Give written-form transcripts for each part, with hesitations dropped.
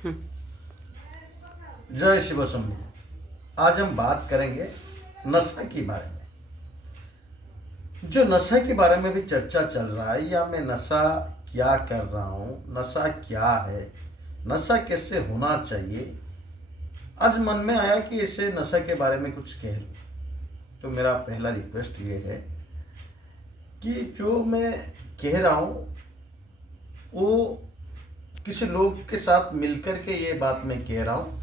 जय शिव शंभू। आज हम बात करेंगे नशा के बारे में। जो नशा के बारे में भी चर्चा चल रहा है, या मैं नशा क्या कर रहा हूँ, नशा क्या है, नशा कैसे होना चाहिए, आज मन में आया कि इसे नशा के बारे में कुछ कह लूँ। तो मेरा पहला रिक्वेस्ट ये है कि जो मैं कह रहा हूँ वो किसी लोग के साथ मिलकर के ये बात मैं कह रहा हूँ।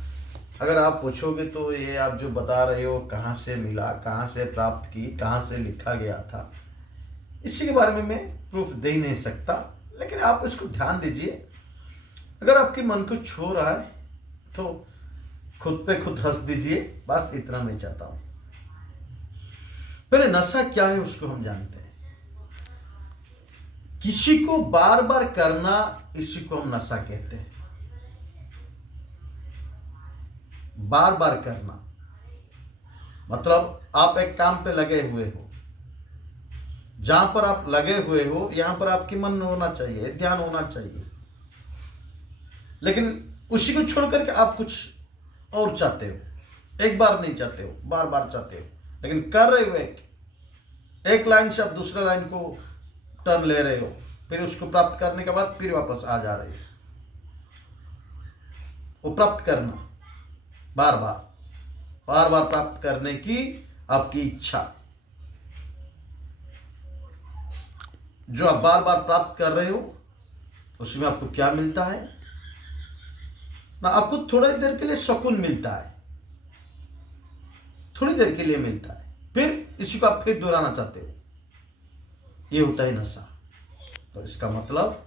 अगर आप पूछोगे तो ये आप जो बता रहे हो कहाँ से मिला, कहाँ से प्राप्त की, कहाँ से लिखा गया था, इसी के बारे में मैं प्रूफ दे ही नहीं सकता। लेकिन आप इसको ध्यान दीजिए। अगर आपके मन को छू रहा है तो खुद पे खुद हंस दीजिए। बस इतना मैं चाहता हूँ। पहले नशा क्या है उसको हम जानते हैं। किसी को बार बार करना, इसी को हम नशा कहते हैं। बार बार करना मतलब आप एक काम पे लगे हुए हो, जहां पर आप लगे हुए हो यहां पर आपकी मन होना चाहिए, ध्यान होना चाहिए, लेकिन उसी को छोड़ करके आप कुछ और चाहते हो। एक बार नहीं चाहते हो, बार बार चाहते हो, लेकिन कर रहे हो एक लाइन से आप दूसरे लाइन को टर्न ले रहे हो, फिर उसको प्राप्त करने के बाद फिर वापस आ जा रहे हो। वो प्राप्त करना, बार बार प्राप्त करने की आपकी इच्छा, जो आप बार बार प्राप्त कर रहे हो उसमें आपको क्या मिलता है ना, आपको थोड़ी देर के लिए सुकून मिलता है, थोड़ी देर के लिए मिलता है, फिर इसी को आप फिर दोहराना चाहते हो। ये होता है नशा। तो इसका मतलब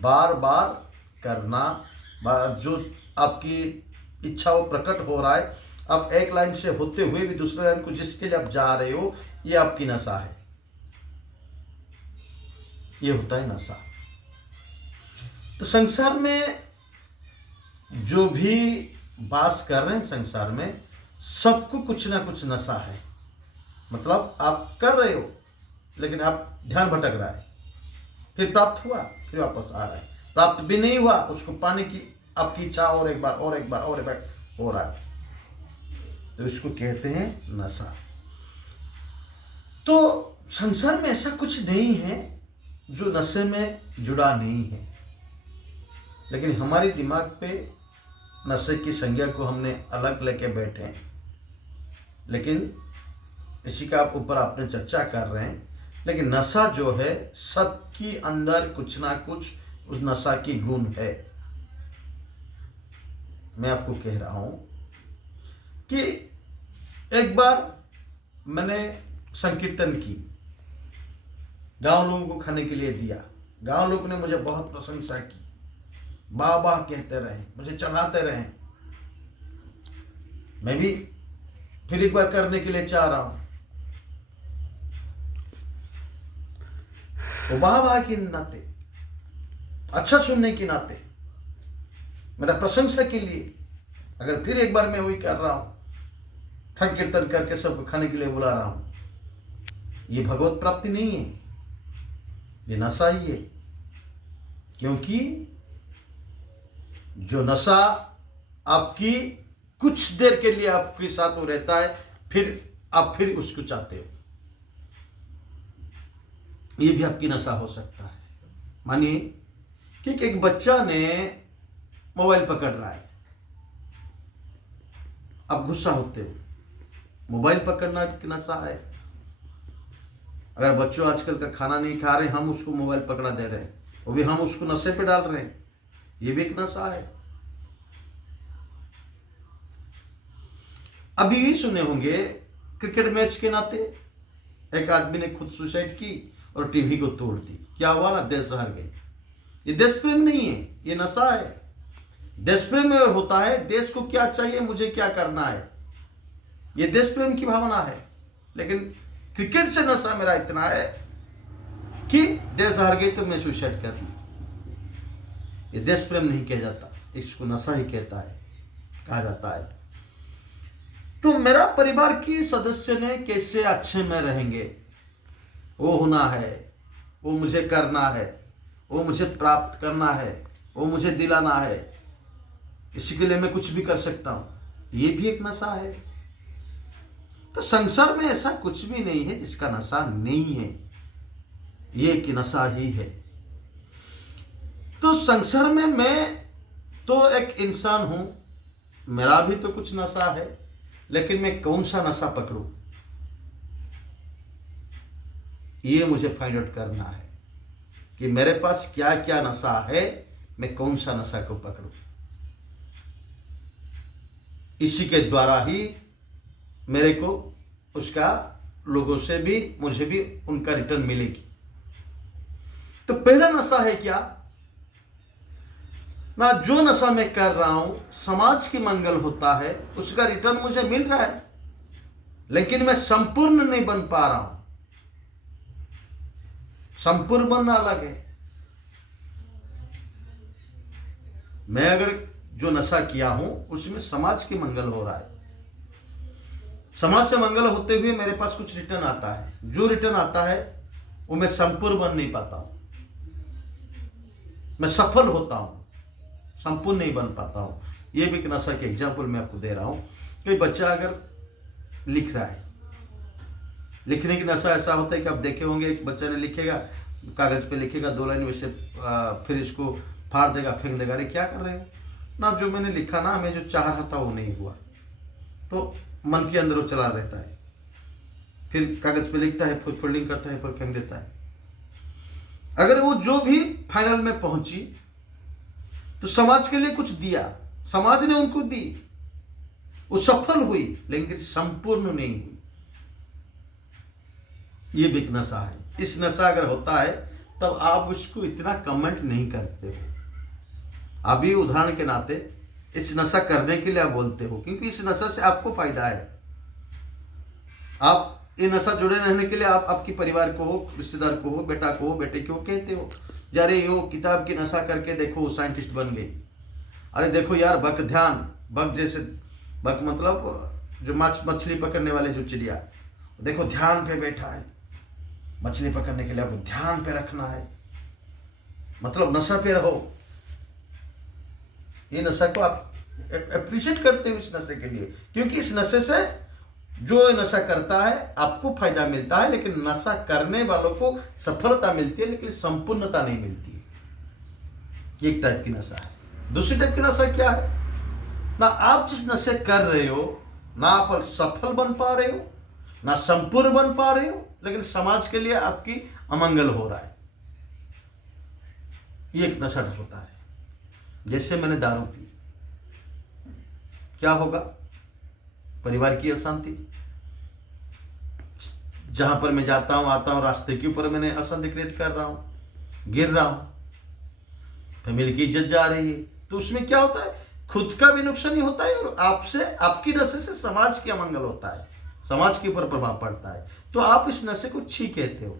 बार बार करना, जो आपकी इच्छा वो प्रकट हो रहा है, आप एक लाइन से होते हुए भी दूसरे लाइन को जिसके लिए आप जा रहे हो, ये आपकी नशा है। ये होता है नशा। तो संसार में जो भी वास कर रहे हैं, संसार में सबको कुछ ना कुछ नशा है। मतलब आप कर रहे हो लेकिन आप ध्यान भटक रहा है, फिर प्राप्त हुआ फिर वापस आ रहा है, प्राप्त भी नहीं हुआ उसको पाने की आपकी इच्छा और एक बार और एक बार और एक बार हो रहा है। तो इसको कहते हैं नशा। तो संसार में ऐसा कुछ नहीं है जो नशे में जुड़ा नहीं है, लेकिन हमारे दिमाग पे नशे की संज्ञा को हमने अलग लेके बैठे हैं। लेकिन इसी का ऊपर आपने चर्चा कर रहे हैं। लेकिन नशा जो है, सबके अंदर कुछ ना कुछ उस नशा की गुण है। मैं आपको कह रहा हूं कि एक बार मैंने संकीर्तन की, गांव लोगों को खाने के लिए दिया। गांव लोगों ने मुझे बहुत प्रशंसा की, वाह वाह कहते रहे, मुझे चढ़ाते रहे। मैं भी फिर एक बार करने के लिए चाह रहा हूं। तो वाह वाह के नाते, अच्छा सुनने के नाते, मेरा प्रशंसा के लिए अगर फिर एक बार मैं वही कर रहा हूं, संकीर्तन करके सबको खाने के लिए बुला रहा हूं, ये भगवत प्राप्ति नहीं है, ये नशा ही है। क्योंकि जो नशा आपकी कुछ देर के लिए आपके साथ वो रहता है, फिर आप फिर उसको चाहते हो, ये भी आपकी नशा हो सकता है। मानिए कि एक बच्चा ने मोबाइल पकड़ रहा है, आप गुस्सा होते हो, मोबाइल पकड़ना एक नशा है। अगर बच्चों आजकल का खाना नहीं खा रहे, हम उसको मोबाइल पकड़ा दे रहे हैं, वो भी हम उसको नशे पे डाल रहे हैं, ये भी एक नशा है। अभी भी सुने होंगे क्रिकेट मैच के नाते एक आदमी ने खुद सुसाइड की और टीवी को तोड़ दी। क्या हुआ ना, देश हार गई। ये देश प्रेम नहीं है, ये नशा है। देश प्रेम में होता है देश को क्या चाहिए, मुझे क्या करना है, ये देश प्रेम की भावना है। लेकिन क्रिकेट से नशा मेरा इतना है कि देश हार गई तो मैं सुसाइड कर लूं, ये देश प्रेम नहीं कहा जाता, इसको नशा ही कहा जाता है। तो मेरा परिवार की सदस्य ने कैसे अच्छे में रहेंगे, वो होना है, वो मुझे करना है, वो मुझे प्राप्त करना है, वो मुझे दिलाना है, इसी के लिए मैं कुछ भी कर सकता हूं, ये भी एक नशा है। तो संसार में ऐसा कुछ भी नहीं है जिसका नशा नहीं है, ये एक नशा ही है। तो संसार में मैं तो एक इंसान हूं, मेरा भी तो कुछ नशा है, लेकिन मैं कौन सा नशा पकड़ूं, ये मुझे फाइंड आउट करना है कि मेरे पास क्या क्या नशा है, मैं कौन सा नशा को पकड़ूं। इसी के द्वारा ही मेरे को उसका लोगों से भी, मुझे भी उनका रिटर्न मिलेगी। तो पहला नशा है क्या ना, जो नशा मैं कर रहा हूं समाज की मंगल होता है, उसका रिटर्न मुझे मिल रहा है, लेकिन मैं संपूर्ण नहीं बन पा रहा हूं। संपूर्ण बनना अलग है। मैं अगर जो नशा किया हूं उसमें समाज की मंगल हो रहा है, समाज से मंगल होते हुए मेरे पास कुछ रिटर्न आता है, जो रिटर्न आता है वो मैं संपूर्ण बन नहीं पाता हूं, मैं सफल होता हूं, संपूर्ण नहीं बन पाता हूं। ये भी एक नशा के एग्जाम्पल मैं आपको दे रहा हूं। कोई बच्चा अगर लिख रहा है, लिखने की नशा ऐसा होता है कि आप देखे होंगे, एक बच्चा ने लिखेगा, कागज पे लिखेगा 2 लाइन, वैसे फिर इसको फाड़ देगा, फेंक देगा, अरे क्या कर रहे हो ना, जो मैंने लिखा ना, मैं जो चाह रहा था वो नहीं हुआ, तो मन के अंदर वो चला रहता है। फिर कागज पे लिखता है, फिर फोल्डिंग करता है, फिर फेंक देता है। अगर वो जो भी फाइनल में पहुंची तो समाज के लिए कुछ दिया, समाज ने उनको दी, वो सफल हुई, लेकिन संपूर्ण नहीं हुई। ये भी एक नशा है। इस नशा अगर होता है तब आप उसको इतना कमेंट नहीं करते हो। अभी उदाहरण के नाते इस नशा करने के लिए आप बोलते हो, क्योंकि इस नशा से आपको फायदा है। आप ये नशा जुड़े रहने के लिए आप आपके परिवार को हो, रिश्तेदार को हो, बेटा को हो, बेटे को कहते हो, यारे यो किताब की नशा करके देखो साइंटिस्ट बन गए, अरे देखो यार बक ध्यान, बक जैसे, बक मतलब जो मछली पकड़ने वाले जो चिड़िया, देखो ध्यान पे बैठा है, मछली पकड़ने के लिए आपको ध्यान पे रखना है, मतलब नशा पे रहो। ये नशा को आप अप्रिशिएट करते हो इस नशे के लिए, क्योंकि इस नशे से जो नशा करता है आपको फायदा मिलता है, लेकिन नशा करने वालों को सफलता मिलती है, लेकिन संपूर्णता नहीं मिलती है। एक टाइप की नशा है। दूसरी टाइप की नशा क्या है ना, आप जिस नशे कर रहे हो ना आप सफल बन पा रहे हो, ना संपूर्ण बन पा रहे हो, लेकिन समाज के लिए आपकी अमंगल हो रहा है। ये एक नशा होता है। जैसे मैंने दारू पी, क्या होगा, परिवार की अशांति, जहां पर मैं जाता हूं आता हूं रास्ते के ऊपर मैंने अशांति क्रिएट कर रहा हूं, गिर रहा हूं, फैमिली की इज्जत जा रही है, तो उसमें क्या होता है, खुद का भी नुकसान ही होता है और आपसे, आपकी नशे से समाज की अमंगल होता है, समाज के ऊपर प्रभाव पड़ता है। तो आप इस नशे को छी कहते हो।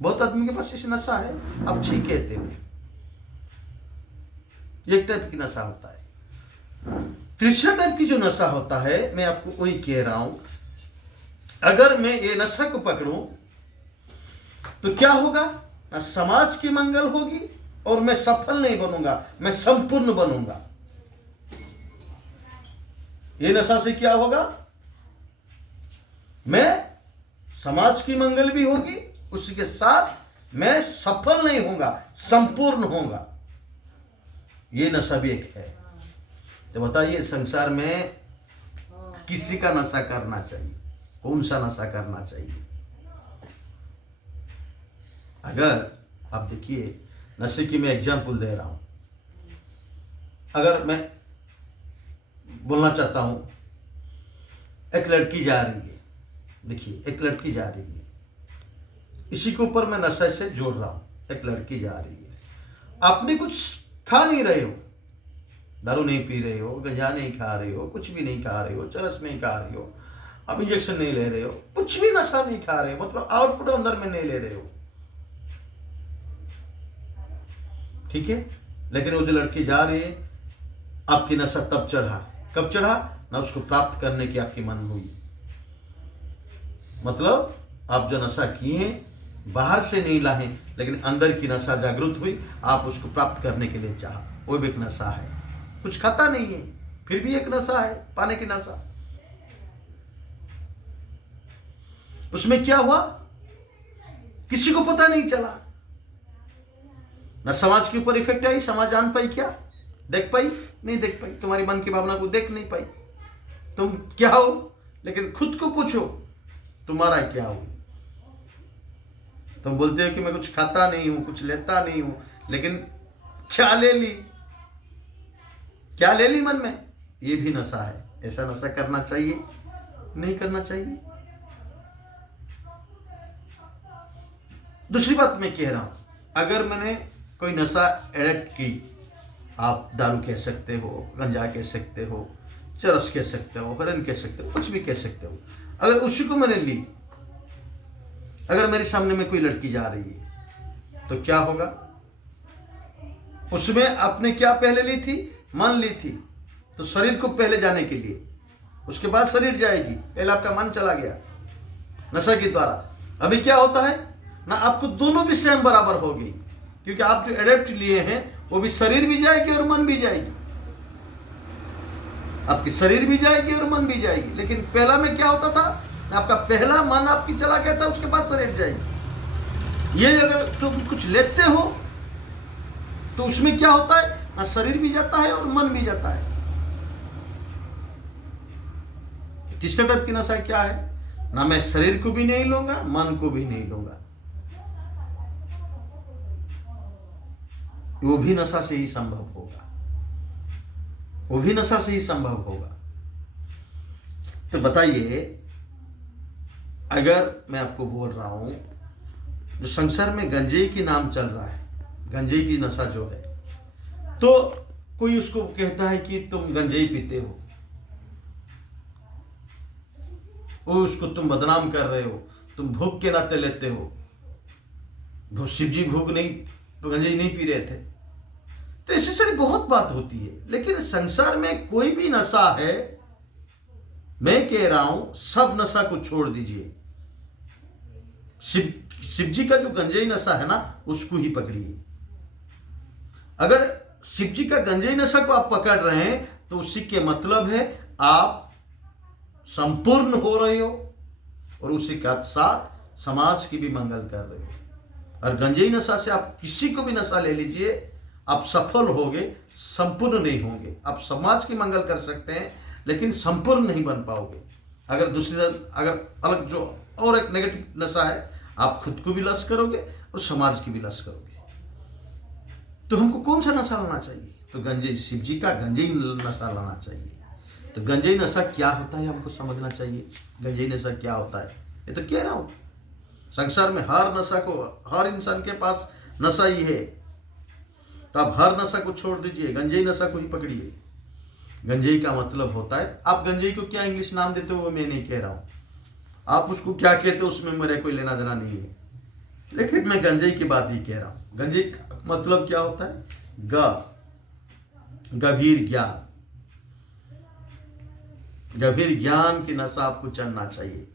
बहुत आदमी के पास इस नशा है, आप छी कहते हो। एक टाइप की नशा होता है। तीसरा टाइप की जो नशा होता है, मैं आपको वही कह रहा हूं, अगर मैं ये नशा को पकड़ूं तो क्या होगा ना, समाज की मंगल होगी और मैं सफल नहीं बनूंगा, मैं संपूर्ण बनूंगा। ये नशा से क्या होगा, मैं समाज की मंगल भी होगी, उसी के साथ मैं सफल नहीं होऊंगा, संपूर्ण होऊंगा। ये नशा भी एक है। तो बताइए संसार में किसी का नशा करना चाहिए, कौन सा नशा करना चाहिए? अगर आप देखिए, नशे की मैं एग्जाम्पल दे रहा हूं। अगर मैं बोलना चाहता हूं, एक लड़की जा रही है, देखिए एक लड़की जा रही है, इसी के ऊपर मैं नशे से जोड़ रहा हूं। एक लड़की जा रही है, आपने कुछ खा नहीं रहे हो, दारू नहीं पी रहे हो, गंजा नहीं खा रहे हो, कुछ भी नहीं खा रहे हो, चरस नहीं खा रहे हो, आप इंजेक्शन नहीं ले रहे हो, कुछ भी नशा नहीं खा रहे हो, मतलब आउटपुट अंदर में नहीं ले रहे हो, ठीक है। लेकिन वो जो लड़की जा रही है, आपकी नशा तब चढ़ा, कब चढ़ा ना, उसको प्राप्त करने की आपकी मन हुई, मतलब आप जो नशा किए बाहर से नहीं लाए, लेकिन अंदर की नशा जागृत हुई, आप उसको प्राप्त करने के लिए चाहा, वो भी एक नशा है। कुछ खाता नहीं है, फिर भी एक नशा है, पाने की नशा। उसमें क्या हुआ किसी को पता नहीं चला, ना समाज के ऊपर इफेक्ट आई, समाज जान पाई क्या, देख पाई नहीं देख पाई, तुम्हारी मन की भावना को देख नहीं पाई, तुम क्या हो। लेकिन खुद को पूछो तुम्हारा क्या हो। तुम बोलते हो कि मैं कुछ खाता नहीं हूं, कुछ लेता नहीं हूं, लेकिन क्या ले ली, क्या ले ली मन में, ये भी नशा है। ऐसा नशा करना चाहिए, नहीं करना चाहिए। दूसरी बात मैं कह रहा हूं, अगर मैंने कोई नशा एडिक्ट की, आप दारू कह सकते हो, गंजा कह सकते हो, चरस कह सकते हो, हेरोइन कह सकते हो, कुछ भी कह सकते हो, अगर उसी को मैंने ली, अगर मेरे सामने में कोई लड़की जा रही है तो क्या होगा, उसमें आपने क्या पहले ली थी, मन ली थी, तो शरीर को पहले जाने के लिए, उसके बाद शरीर जाएगी, पहले आपका मन चला गया नशा के द्वारा। अभी क्या होता है ना, आपको दोनों भी सेम बराबर होगी, क्योंकि आप जो एडेप्ट लिए हैं वो भी शरीर भी जाएगी और मन भी जाएगी, आपकी शरीर भी जाएगी और मन भी जाएगी। लेकिन पहला में क्या होता था, आपका पहला मन आपकी चला गया था, उसके बाद शरीर जाएगी। ये अगर तुम कुछ लेते हो तो उसमें क्या होता है ना, शरीर भी जाता है और मन भी जाता है। तीसरा टाइप की नशा क्या है ना, मैं शरीर को भी नहीं लूंगा, मन को भी नहीं लूंगा, वो भी नशा से ही संभव होगा, वो भी नशा से ही संभव होगा। तो बताइए, अगर मैं आपको बोल रहा हूं जो संसार में गंजेई की नाम चल रहा है, गंजेई की नशा जो है, तो कोई उसको कहता है कि तुम गंजेई पीते हो, वो उसको तुम बदनाम कर रहे हो, तुम भूख के नाते लेते हो, शिव जी भूख नहीं तो गंजेई नहीं पी रहे थे। तो इससे सारी बहुत बात होती है। लेकिन संसार में कोई भी नशा है, मैं कह रहा हूं सब नशा को छोड़ दीजिए, शिव जी का जो गंजेई नशा है ना, उसको ही पकड़िए। अगर शिव जी का गंजेई नशा को आप पकड़ रहे हैं तो उसी के मतलब है आप संपूर्ण हो रहे हो, और उसी के साथ समाज की भी मंगल कर रहे हो। और गंजेई नशा से आप किसी को भी नशा ले लीजिए, आप सफल होंगे, संपूर्ण नहीं होंगे। आप समाज की मंगल कर सकते हैं लेकिन संपूर्ण नहीं बन पाओगे। अगर अलग जो और एक नेगेटिव नशा है, आप खुद को भी लस करोगे और समाज की भी लस करोगे। तो हमको कौन सा नशा लाना चाहिए, तो गंजेई, शिव जी का गंजेई नशा लाना चाहिए। तो गंजेई नशा क्या होता है हमको समझना चाहिए, गंजेई नशा क्या होता है। ये तो कह रहा हूं संसार में हर नशा को, हर इंसान के पास नशा ही है, तो आप हर नशा को छोड़ दीजिए, गंजेई नशा को ही पकड़िए। गंजेई का मतलब होता है, आप गंजेई को क्या इंग्लिश नाम देते हो वो मैं नहीं कह रहा हूं, आप उसको क्या कहते हो उसमें मेरा कोई लेना देना नहीं है, लेकिन मैं गंजेई की बात ही कह रहा हूं। गंजेई का मतलब क्या होता है, गंभीर ज्ञान, गंभीर ज्ञान की नशा आपको चढ़ना चाहिए।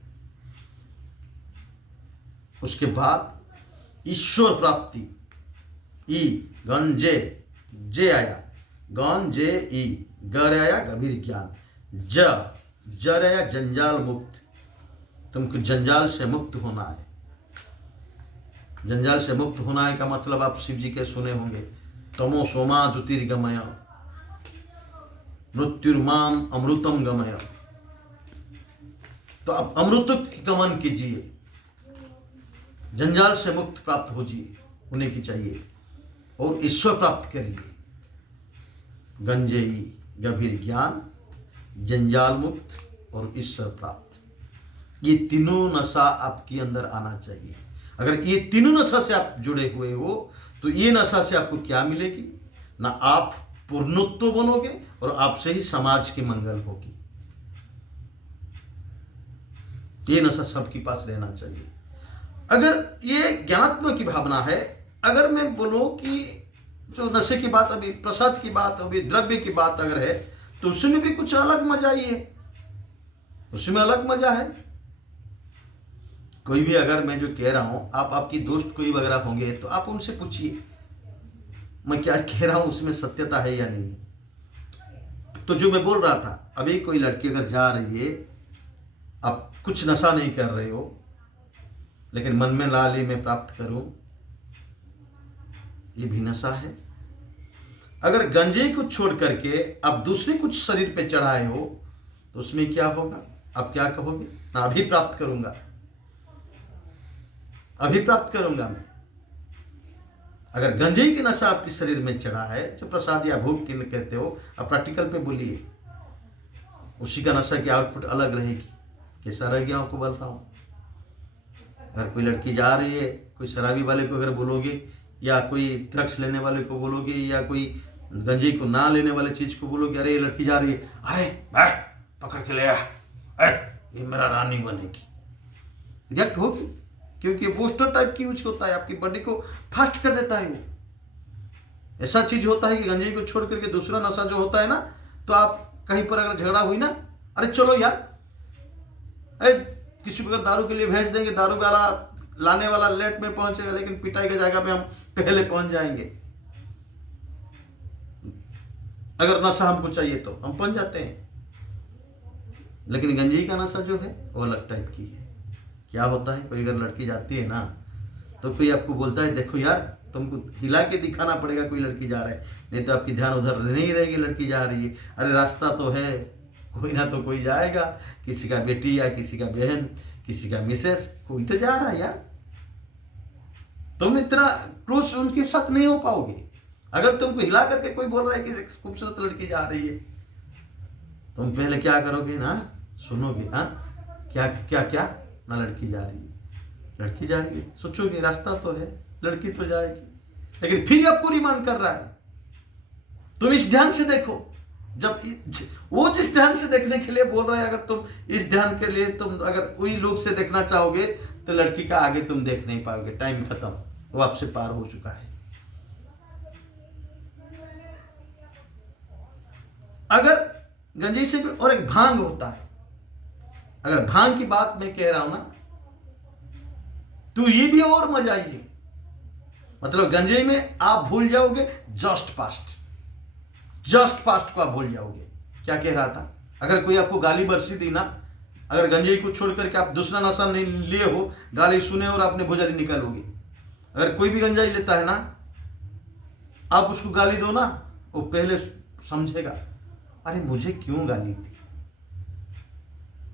उसके बाद ईश्वर प्राप्ति, ई गंजे, जे आया, गंजे ई, गर आया गंभीर ज्ञान, जर आया जंजाल मुक्त, तुमको जंजाल से मुक्त होना है। जंजाल से मुक्त होना है का मतलब आप शिव जी के सुने होंगे, तमो सोमा ज्योतिर्गमय मृत्युर्माम अमृतम गमय। तो आप अमृत की गमन कीजिए, जंजाल से मुक्त प्राप्त होने की चाहिए और ईश्वर प्राप्त करिए। गंजेई गंभीर ज्ञान, जंजाल मुक्त और ईश्वर प्राप्त, ये तीनों नशा आपके अंदर आना चाहिए। अगर ये तीनों नशा से आप जुड़े हुए हो तो ये नशा से आपको क्या मिलेगी ना, आप पूर्णत्व बनोगे और आपसे ही समाज की मंगल होगी। ये नशा सबके पास रहना चाहिए। अगर ये ज्ञानात्मक की भावना है, अगर मैं बोलूं कि जो नशे की बात, अभी प्रसाद की बात, अभी द्रव्य की बात अगर है, तो उसमें भी कुछ अलग मजा ही है, उसमें अलग मजा है। कोई भी अगर मैं जो कह रहा हूं, आप आपकी दोस्त कोई वगैरह होंगे तो आप उनसे पूछिए मैं क्या कह रहा हूं उसमें सत्यता है या नहीं। तो जो मैं बोल रहा था, अभी कोई लड़की अगर जा रही है, आप कुछ नशा नहीं कर रहे हो, लेकिन मन में लाली मैं प्राप्त करूं, ये भी नशा है। अगर गंजे को छोड़ करके आप दूसरे कुछ शरीर पे चढ़ाए हो, तो उसमें क्या होगा? आप क्या कहोगे? ना, अभी प्राप्त करूंगा, अभी प्राप्त करूंगा मैं। अगर गंजे की नशा आपके शरीर में चढ़ा है, जो प्रसाद या भोग के कहते हो, आप प्रैक्टिकल पे बोलिए, उसी का नशा की आउटपुट अलग रहेगी। कैसा रह गया आपको बताता हूं। अगर कोई लड़की जा रही है, कोई शराबी वाले को अगर बोलोगे, या कोई ड्रग्स लेने वाले को बोलोगे, या कोई गंजे को ना लेने वाले चीज को बोलोगे, अरे ये लड़की जा रही है, अरे भाई पकड़ के ले आ, ये मेरा रानी बनेगी, रिएक्ट होगी, क्योंकि बूस्टर टाइप की यूज होता है, आपकी बॉडी को फास्ट कर देता है। वो ऐसा चीज होता है कि गंजे को छोड़ करके दूसरा नशा जो होता है ना, तो आप कहीं पर अगर झगड़ा हुई ना, अरे चलो यार, किसी को अगर दारू के लिए भेज देंगे, दारू वाला लाने वाला लेट में पहुंचेगा, लेकिन पिटाई की जगह पे हम पहले पहुंच जाएंगे। अगर नशा हमको चाहिए तो हम पहुंच जाते हैं, लेकिन गंजे का नशा जो है वो अलग टाइप की है। क्या होता है, कोई अगर लड़की जाती है ना, तो कोई आपको बोलता है, देखो यार तुमको हिला के दिखाना पड़ेगा कोई लड़की जा रहा है, नहीं तो आपकी ध्यान उधर नहीं रहेगी, लड़की जा रही है। अरे रास्ता तो है, कोई ना तो कोई जाएगा, किसी का बेटी या किसी का बहन, किसी का मिसेस, कोई तो जा रहा है यार। तुम इतना क्लोज उनके साथ नहीं हो पाओगे। अगर तुमको हिला करके कोई बोल रहा है कि खूबसूरत लड़की जा रही है, तुम पहले क्या करोगे ना, सुनोगे, हाँ क्या क्या क्या ना, लड़की जा रही है, लड़की जा रही है, सोचोगे रास्ता तो है, लड़की तो जाएगी, लेकिन फिर आपको रिमांड कर रहा है। तुम इस ध्यान से देखो, जब वो जिस ध्यान से देखने के लिए बोल रहा है, अगर तुम इस ध्यान के लिए तुम अगर वही लोग से देखना चाहोगे, तो लड़की का आगे तुम देख नहीं पाओगे, टाइम खत्म, वो आपसे पार हो चुका है। अगर गंजे से भी और एक भांग होता है, अगर भांग की बात मैं कह रहा हूं ना, तो ये भी और मजा ही है। मतलब गंजे में आप भूल जाओगे जस्ट पास्ट को आप भूल जाओगे। क्या कह रहा था, अगर कोई आपको गाली बरसी दी ना, अगर गंजे को छोड़ करके आप दूसरा नशा नहीं लिए हो, गाली सुने और आपने भुजाली निकालोगे। अगर कोई भी गंजाई लेता है ना, आप उसको गाली दो ना, वो पहले समझेगा, अरे मुझे क्यों गाली दी,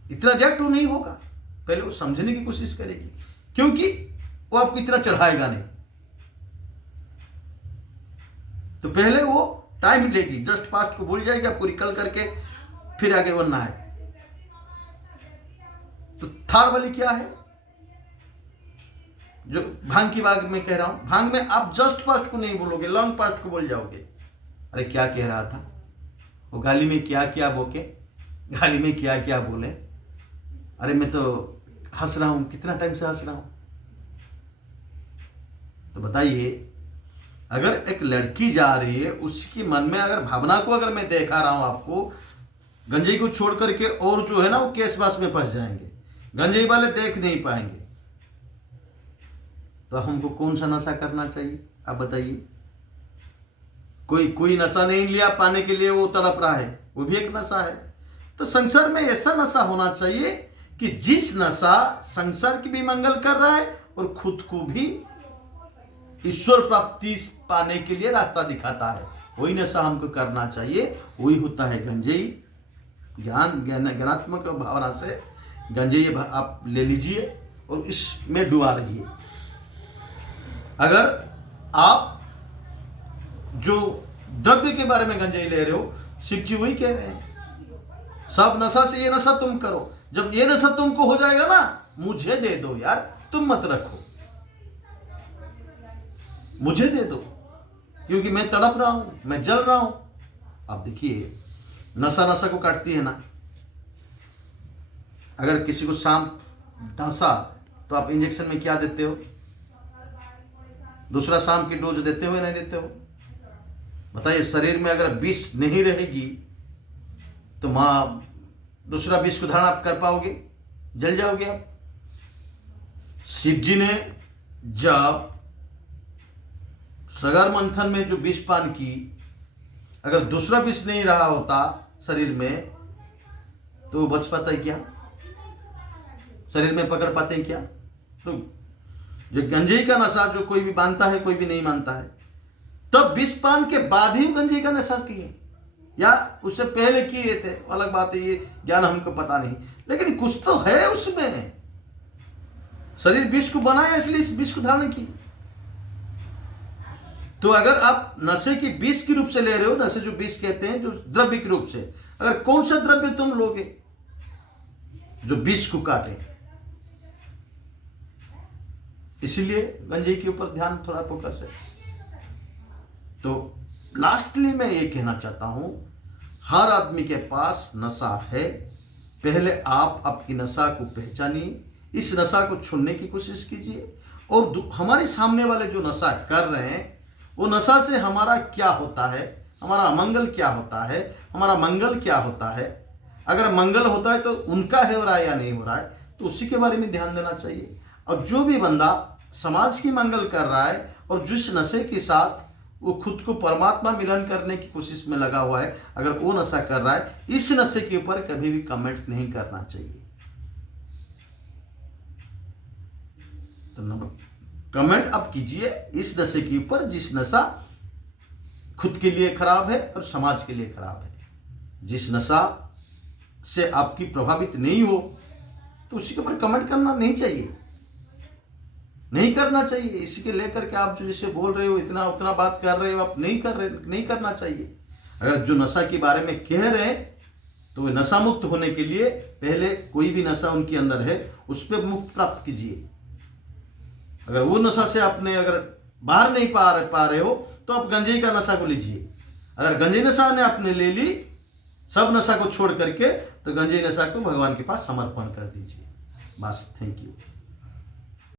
इतना रिएक्ट नहीं होगा, पहले वो समझने की कोशिश करेगी, क्योंकि वो आपको इतना चढ़ाएगा नहीं, तो पहले वो टाइम लेगी, जस्ट पास्ट को भूल जाएगी, आपको रिकल करके फिर आगे बढ़ना है। तो थर्ड वाली क्या है, जो भांग की बात में कह रहा हूं, भांग में आप जस्ट पास्ट को नहीं बोलोगे, लॉन्ग पास्ट को बोल जाओगे। अरे क्या कह रहा था वो, गाली में क्या क्या बोके, गाली में क्या क्या बोले, अरे मैं तो हंस रहा हूं, कितना टाइम से हंस रहा हूं। तो बताइए, अगर एक लड़की जा रही है, उसकी मन में अगर भावना को अगर मैं देखा रहा हूं आपको, गंजे को छोड़ करके और जो है ना, वो केस बास में फंस जाएंगे, गंजे वाले देख नहीं पाएंगे। तो हमको कौन सा नशा करना चाहिए, आप बताइए। कोई नशा नहीं लिया पाने के लिए वो तड़प रहा है, वो भी एक नशा है। तो संसार में ऐसा नशा होना चाहिए कि जिस नशा संसार की भी मंगल कर रहा है और खुद को भी ईश्वर प्राप्ति पाने के लिए रास्ता दिखाता है, वही नशा हमको करना चाहिए। वही होता है गंजेई। ज्ञानात्मक भावना से गंजेई आप ले लीजिए और इसमें डुबा रहिए। अगर आप जो द्रव्य के बारे में गंजेई ले रहे हो, शिव जी वही कह रहे हैं, सब नशा से ये नशा तुम करो, जब ये नशा तुमको हो जाएगा ना, मुझे दे दो यार, तुम मत रखो, मुझे दे दो, क्योंकि मैं तड़प रहा हूं, मैं जल रहा हूं। आप देखिए, नशा को काटती है ना। अगर किसी को सांप डसा तो आप इंजेक्शन में क्या देते हो, दूसरा सांप की डोज देते हो या नहीं देते हो? बताइए, शरीर में अगर विष नहीं रहेगी तो दूसरा विष को धारण आप कर पाओगे, जल जाओगे आप। शिव जी ने जब सागर मंथन में जो विष पान की, अगर दूसरा विष नहीं रहा होता, शरीर में, तो वो बच पाता है क्या? शरीर में पकड़ पाते हैं क्या? तो जो गंजेई का नशा जो कोई भी मानता है, कोई भी नहीं मानता है, तब विष पान के बाद ही गंजेई का नशा किए या उससे पहले किए थे, अलग बात है, ये ज्ञान हमको पता नहीं, लेकिन कुछ तो है उसमें। शरीर विष को बनाया इसलिए इस विष को धारण की। तो अगर आप नशे की विष के रूप से ले रहे हो, नशे जो विष कहते हैं, जो द्रव्य के रूप से, अगर कौन सा द्रव्य तुम लोगे जो विष को काटे? इसीलिए गंजेई के ऊपर ध्यान थोड़ा फोकस है। तो लास्टली मैं ये कहना चाहता हूं, हर आदमी के पास नशा है। पहले आप आपकी नशा को पहचानिए, इस नशा को छोड़ने की कोशिश कीजिए, और हमारे सामने वाले जो नशा कर रहे हैं, वो नशा से हमारा क्या होता है, हमारा अमंगल क्या होता है, हमारा मंगल क्या होता है। अगर मंगल होता है तो उनका है हो रहा है या नहीं हो रहा है, तो उसी के बारे में ध्यान देना चाहिए। और जो भी बंदा समाज की मंगल कर रहा है और जिस नशे के साथ वो खुद को परमात्मा मिलन करने की कोशिश में लगा हुआ है, अगर वो नशा कर रहा है, इस नशे के ऊपर कभी भी कमेंट नहीं करना चाहिए। तो कमेंट आप कीजिए इस नशे के ऊपर जिस नशा खुद के लिए खराब है और समाज के लिए खराब है। जिस नशा से आपकी प्रभावित नहीं हो तो उसी के ऊपर कमेंट करना नहीं चाहिए, नहीं करना चाहिए। इसी के लेकर के आप जो जैसे बोल रहे हो, इतना उतना बात कर रहे हो, आप नहीं करना चाहिए। अगर जो नशा के बारे में कह रहे हैं तो नशा मुक्त होने के लिए पहले कोई भी नशा उनके अंदर है उस पर मुक्त प्राप्त कीजिए। अगर वो नशा से आपने अगर बाहर नहीं पा रहे हो तो आप गंजेई का नशा को लीजिए। अगर गंजेई नशा ने आपने ले ली, सब नशा को छोड़ करके, तो गंजेई नशा को भगवान के पास समर्पण कर दीजिए। बस, थैंक यू।